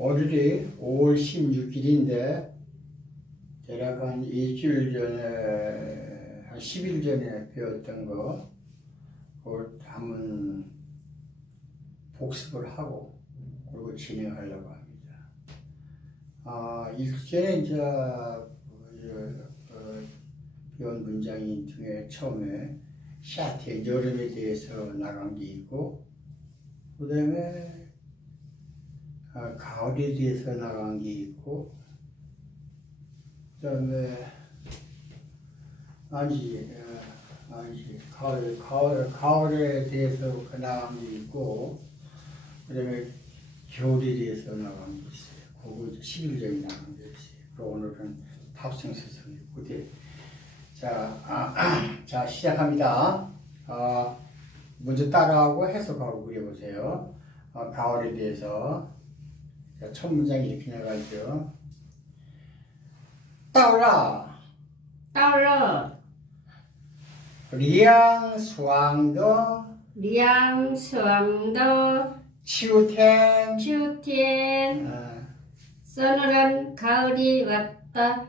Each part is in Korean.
오늘이 5월 16일인데 대략 한 일주일 전에 한 10일 전에 배웠던 거 그걸 한번 복습을 하고 그리고 진행하려고 합니다. 일전에 이제 배운 문장인 중에 처음에 샤티의 여름에 대해서 나간 게 있고 그 다음에 가을에 대해서 나간 게 있고 그 다음에 가을에 대해서 나간 게 있고 그 다음에 겨울에 대해서 나간 게 있어요. 그거 10일 전에 나간 게 있어요. 그리고 오늘은 탑승 스승의 무대. 자, 시작합니다. 먼저 따라하고 해석하고 그려보세요. 가을에 대해서. 자, 첫 문장이 이렇게 나가죠. 到了凉爽的秋天 서늘한 가을이 왔다.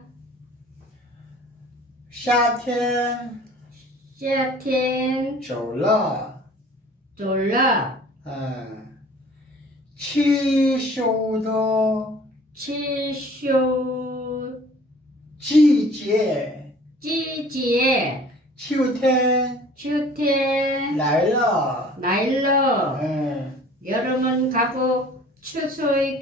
夏天 走了 气候的季节 秋天来了 여름은 가고 추수의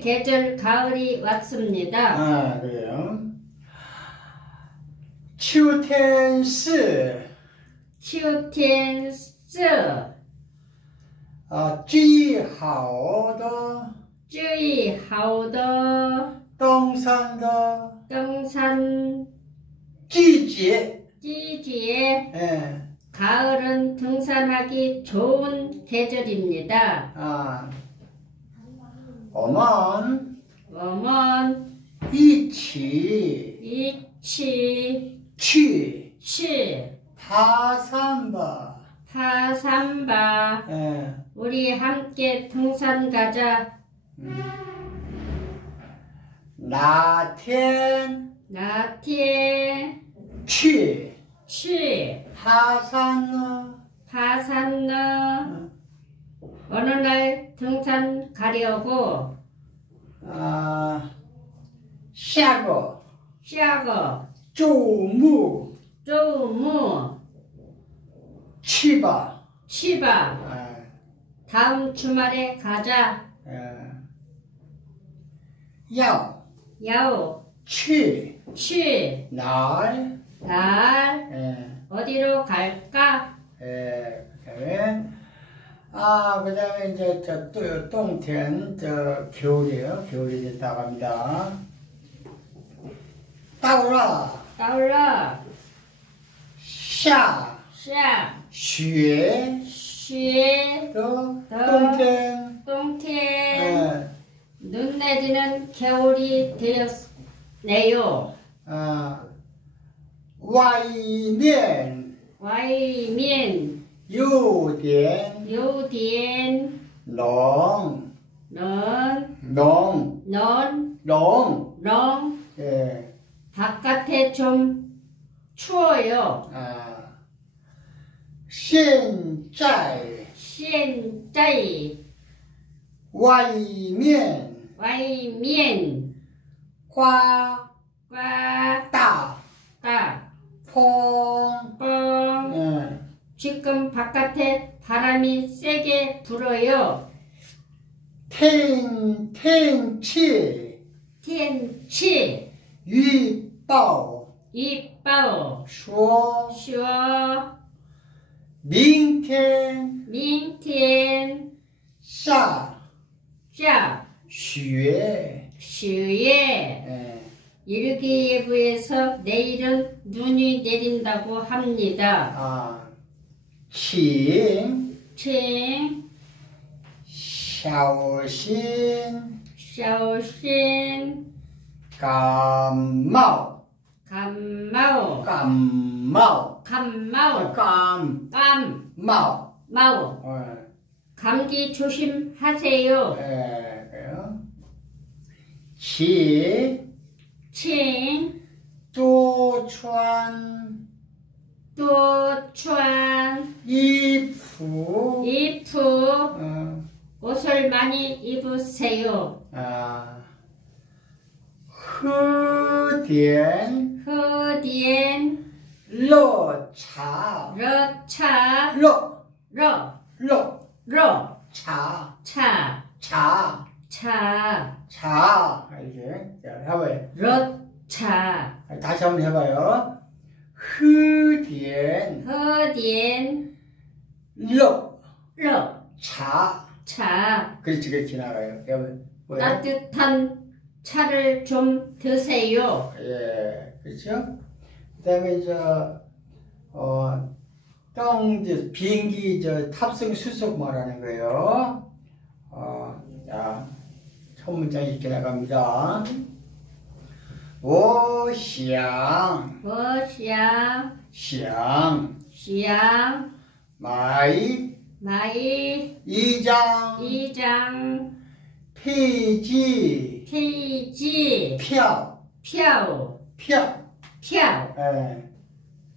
계절 가을이 왔습니다. 그래요. 秋天是最好的登山季节 가을은 등산하기 좋은 계절입니다. 我们 一起去爬山吧 우리 함께 등산 가자. 哪天去爬山呢 어느 날 등산 가려고 下个周末去吧 다음 주말에 가자. 要 去 哪儿 어디로 갈까? 그다음에 그다음에 이제 또冬天 겨울이에요. 겨울이 이제 나갑니다. 到了下雪的冬天 눈 내리는 겨울이 되었네요. 外面有点冷 바깥에 좀 추워요. 现在外面刮大风 지금 바깥에 바람이 세게 불어요. 天气预报说明天下雪 일기예보에서 내일은 눈이 내린다고 합니다. 请小心感冒 감마오 감기 조심하세요. 예, 그래요. 치, 请 또穿 多穿 衣服 衣服 옷을 많이 입으세요. 喝点喝点热茶热茶热热热热茶茶 차 차 차 이렇게 자 해봐요. 热茶 다시 한번 해봐요. 喝点喝点热热 차 차 그렇지 그렇게 나가요. 여러분 뭐예요? 따뜻한 차를 좀 드세요. 예, 그렇죠? 그다음에 비행기 탑승 수속 말하는 거예요. 자, 첫 문장 이렇게 나갑니다. 我想我想想买买一张一张飞机飞机票票。 예.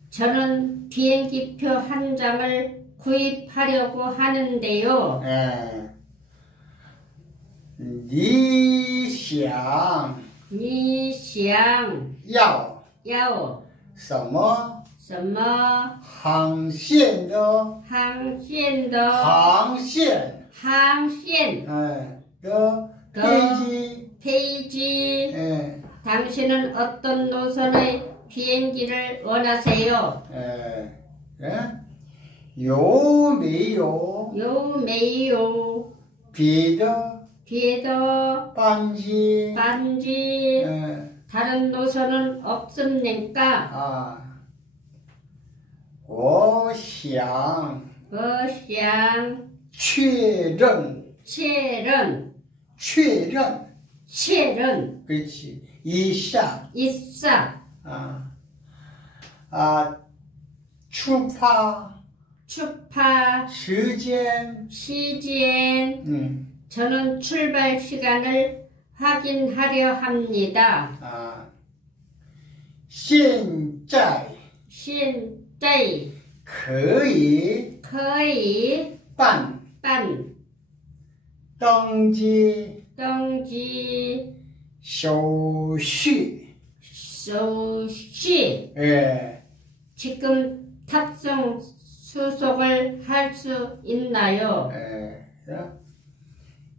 저는 비행기표 한 장을 구입하려고 하는데요. 예. 你想你想要要什么什么航线的航线的航线航线的飞机飞机 예. 당신은 어떤 노선의 비행기를 원하세요? 예. 有没有有没有别的别的班机班机 다른 노선은 없습니까? 我想我想确认确认그렇지 이샤 이사 출파 출파 시간 시간 저는 출발 시간을 확인하려 합니다. 现在现在可以可以办办登机登机手续手续 예. 지금 탑승 수속을 할 수 있나요?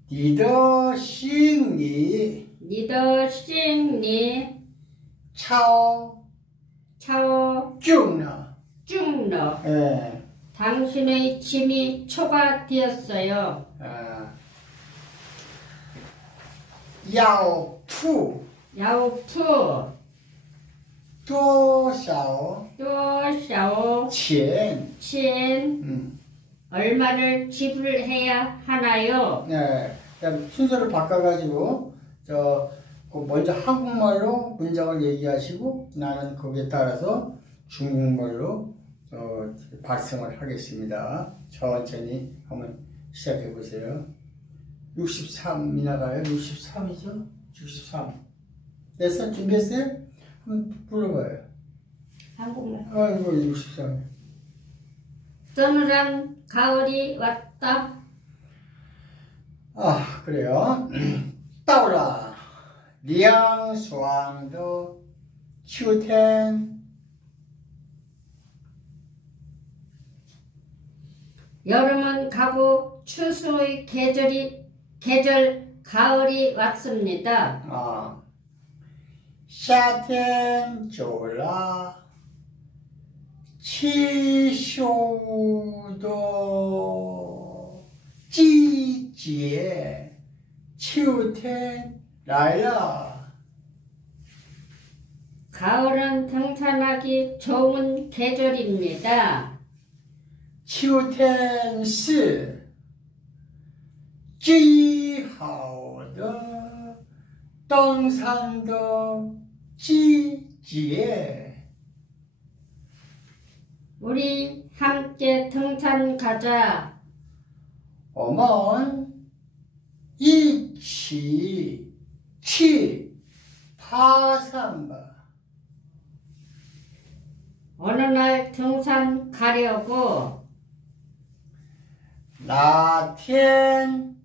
你的行李你的行李超超重了. 예. 당신의 짐이 초과되었어요. 要付要付多少多少钱钱얼마를 지불해야 하나요? 네, 그럼 순서를 바꿔가지고 먼저 한국말로 문장을 얘기하시고 나는 거기에 따라서 중국말로 발성을 하겠습니다. 천천히 한번 시작해 보세요. 63이 나가요. 63이죠? 63. 됐어? 준비했어요? 한번 불러봐요. 한국말. 아이고 63. 서늘한 가을이 왔다. 그래요. 到了凉爽的秋天 여름은 가고 추수의 계절 가을이 왔습니다. 夏天走了气候的季节秋天来了 가을은 등산하기 좋은 계절입니다. 秋天是最好的登山的季节 우리 함께 등산 가자. 我们一起去爬山吧。 어느 날 등산 가려고 哪天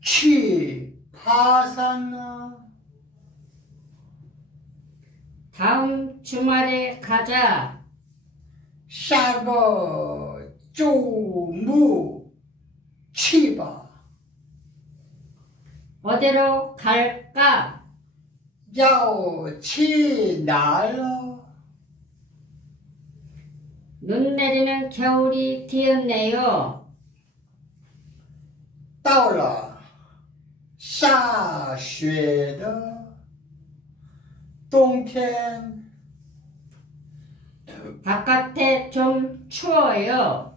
去爬山呢？ 다음 주말에 가자. 下个周末去吧。 어디로 갈까? 要去哪儿了？ 눈 내리는 겨울이 되었네요. 到了下雪的冬天， 바깥에 좀 추워요.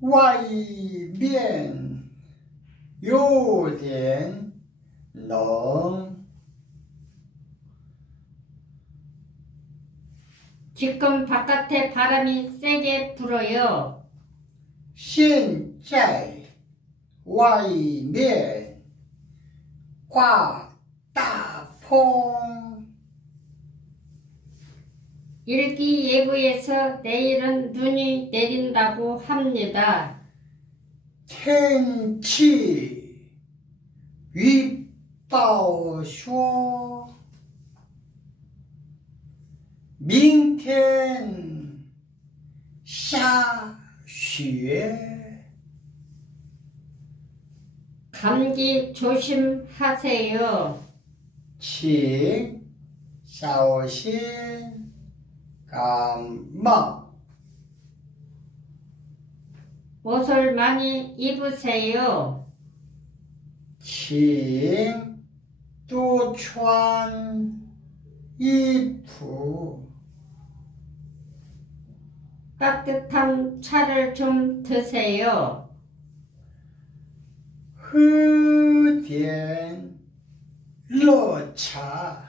外面有点冷。 지금 바깥에 바람이 세게 불어요. 现在外面刮大风。 일기예보에서 내일은 눈이 내린다고 합니다. 天气预报说，明天下雪。 감기 조심하세요. 请小心感冒。 옷을 많이 입으세요. 请多穿衣服。 따뜻한 차를 좀 드세요. 喝点热茶。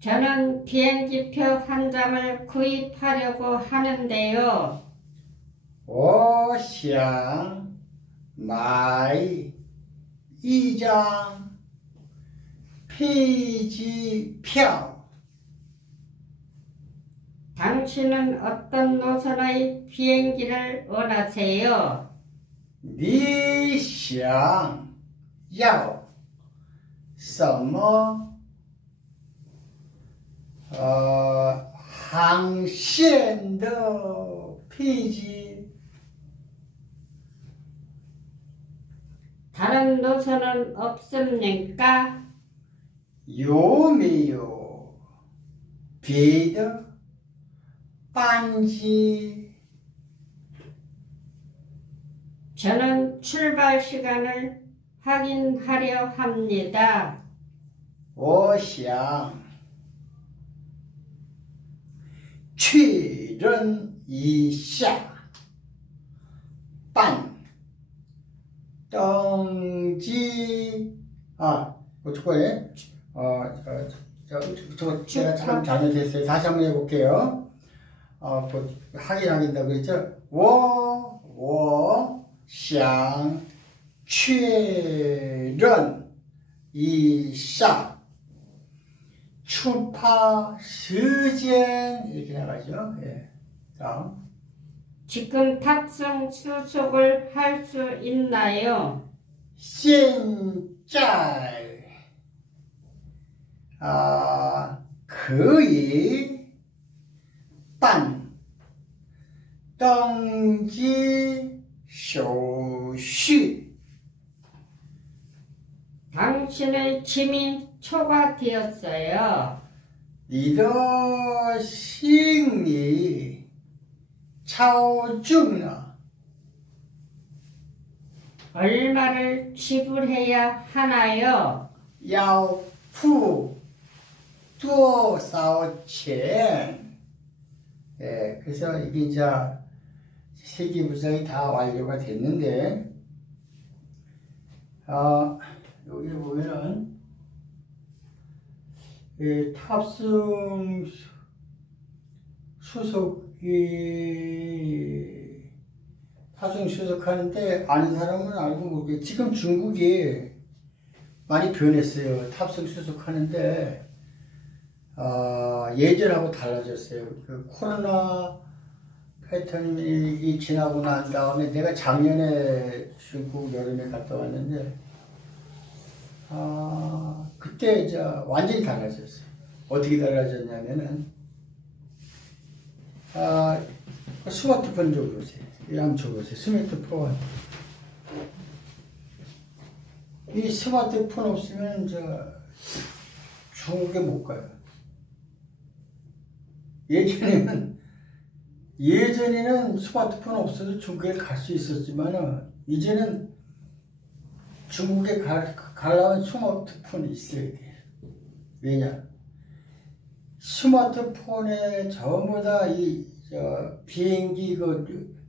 저는 비행기표 한 장을 구입하려고 하는데요. 我想买一张飞机票。 당신은 어떤 노선의 비행기를 원하세요? 你想要什么航线的飞机？ 다른 노선은 없습니까? 有没有别的班机？ 저는 출발 시간을 확인하려 합니다. 我想确认一下办登机啊，我错에 제가 참 잘못했어요. 다시 한번 해볼게요. 확인하긴다고 했죠. 我想确认一下出发时间이렇게 나가죠. 예. 다음. 지금 탑승 수속을 할 수 있나요? 现在可以办登机手续。 당신의 짐이 초과되었어요. 你的行李超重了， 얼마를 지불해야 하나요? 要付多少钱? 예, 그래서 이게 이제 세기 부상이 다 완료가 됐는데, 여기 보면은 탑승 수속 이 탑승 수속하는데 아는 사람은 알고 모르겠. 지금 중국이 많이 변했어요. 탑승 수속하는데 예전하고 달라졌어요. 그 코로나 패턴이 지나고 난 다음에 내가 작년에 중국 여름에 갔다 왔는데 그때 이제 완전히 달라졌어요. 어떻게 달라졌냐면은 그 스마트폰 좀 보세요. 양쪽 보세요. 스마트폰. 이 스마트폰 없으면 중국에 못 가요. 예전에는 스마트폰 없어도 중국에 갈 수 있었지만은 이제는 중국에 가려면 스마트폰이 있어야 돼요. 왜냐? 스마트폰에 전부 다 비행기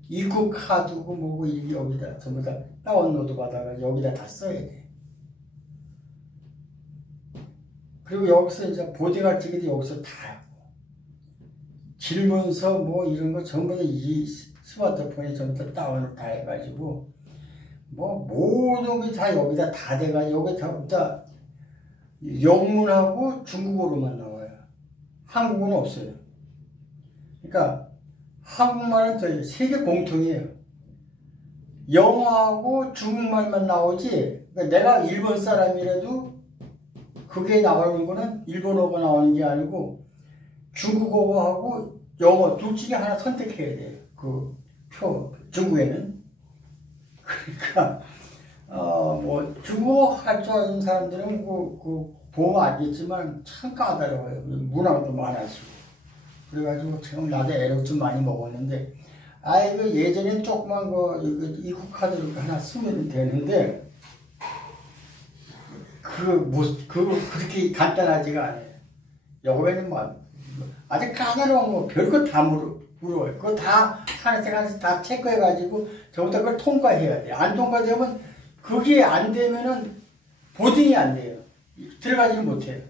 입국 카드고 뭐고 여기다 전부 다 다운로드 받아가 여기다 다 써야 돼. 그리고 여기서 이제 보디가 찍어도 여기서 다 하고 질문서 뭐 이런 거 전부 다 이 스마트폰에 전부 다 다운을 다 해가지고 뭐 모든 게 다 여기다 다 돼가지고 여기 다 영문하고 중국어로만 나와요. 한국어는 없어요. 그러니까 한국말은 저희 세계 공통이에요. 영어하고 중국말만 나오지. 그러니까 내가 일본 사람이라도 그게 나오는 거는 일본어가 나오는 게 아니고 중국어하고 영어 둘 중에 하나 선택해야 돼요. 그 중국에는. 그러니까 뭐 중국어 할 줄 아는 사람들은 보면 알겠지만 참 까다로워요. 문화도 많아지고. 그래가지고 지금 나도 애를 좀 많이 먹었는데 예전엔 조그만 입국 카드 이렇게 하나 쓰면 되는데 그렇게 간단하지가 않아요. 여기에는 아주 까다로운 거 별거 다 물어요. 그거 다 하나씩 다 체크해가지고 저부터 그걸 통과해야 돼요. 안 통과되면 그게 안 되면은 보딩이 안 돼요. 들어가지를 못해요.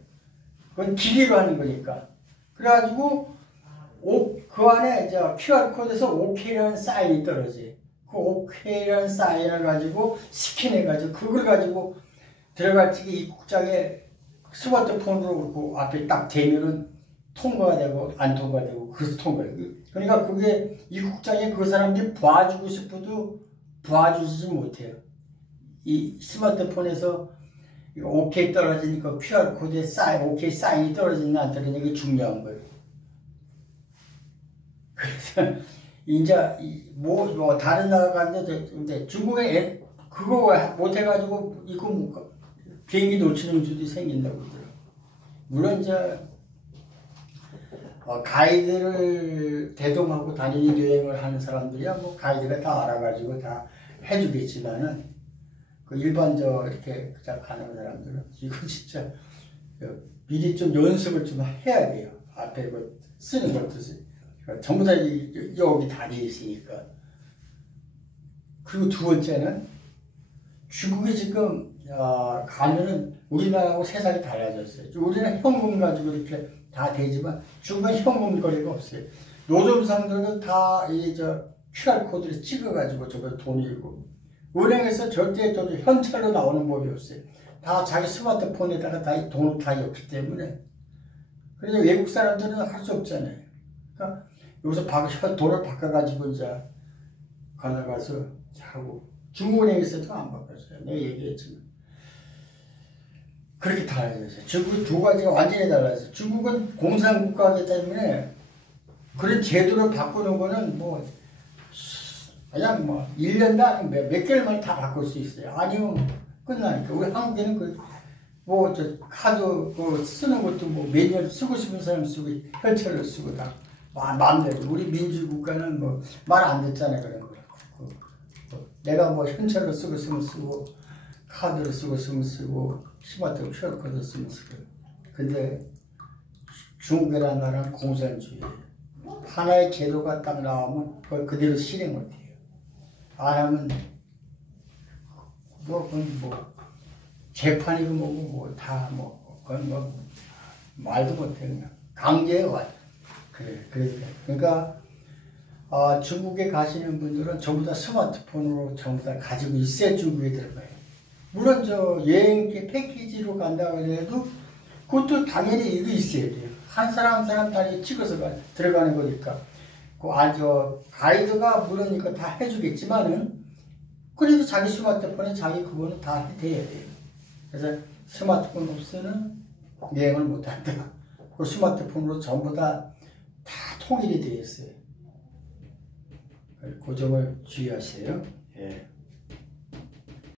그건 기계로 하는 거니까. 그래가지고 그 안에 QR코드에서 OK라는 사인이 떨어져요. 그 OK라는 사인을 가지고 스캔해가지고 그걸 가지고 들어갈 입국장에 스마트폰으로 그 앞에 딱 대면은 통과가 되고 안 통과되고 그래서 통과해요. 그러니까 그게 입국장에 그 사람들이 봐주고 싶어도 봐주지 못해요. 이 스마트폰에서 OK 떨어지니까 QR코드에 OK 사인이 떨어지냐 안 떨어지냐 이게 중요한 거예요. 그래서 이제 다른 나라 갔는데 중국에 그거 못해가지고 이거 비행기 놓치는 수도 생긴다고 그러더라고요. 물론 가이드를 대동하고 다니는 여행을 하는 사람들이야 뭐 가이드가 다 알아가지고 다 해주겠지만은 그 일반 이렇게 가는 사람들은 이거 진짜 미리 좀 연습을 좀 해야 돼요. 앞에 쓰는 것도 전부 다 여기 다 돼 있으니까. 그리고 두 번째는 중국이 지금 가면은 우리나라하고 세상이 달라졌어요. 우리는 현금 가지고 이렇게 다 되지만 중국은 현금 거래가 없어요. 노점상들은 다 QR코드를 찍어가지고 저거 돈이고 은행에서 절대 현찰로 나오는 법이 없어요. 다 자기 스마트폰에다가 다 돈을 다 넣기 때문에. 그래서 외국 사람들은 할 수 없잖아요. 그러니까 여기서 돈을 바꿔가지고 가서 하고 중국은행에서도 안 바꿨어요. 내가 얘기했지만. 그렇게 달라졌어요. 중국이 두 가지가 완전히 달라졌어요. 중국은 공산국가이기 때문에 그런 제도를 바꾸는 거는 그냥 1년도 아니면 몇 개월 만에 다 바꿀 수 있어요. 아니면 끝나니까. 우리 한국에는 카드 쓰는 것도 몇 년 쓰고 싶은 사람 쓰고 현찰로 쓰고 다 마음대로. 우리 민주국가는 말 안 듣잖아요. 그런 거. 내가 현찰로 쓰고 쓰면 쓰고 카드로 쓰고 쓰면 쓰고 스마트폰 QR코드 쓰면 쓰고. 근데 중국이라는 나라는 공산주의예요. 하나의 제도가 딱 나오면 그걸 그대로 실행을 해요. 안 하면 재판이고 그건 말도 못해. 그냥 강제해 와. 그러니까 중국에 가시는 분들은 전부 다 스마트폰으로 전부 다 가지고 있어야 중국에 들어가요. 물론 저 여행 패키지로 간다고 해도 그것도 당연히 이거 있어야 돼요. 한 사람 한 사람 다 찍어서 들어가는 거니까. 가이드가 물론 이거 다 해주겠지만은 그래도 자기 스마트폰에 자기 그거는 다 돼야 돼요. 그래서 스마트폰 없이는 여행을 못 한다. 그 스마트폰으로 전부 다 통일이 되어 있어요. 그 점을 주의하세요. 예.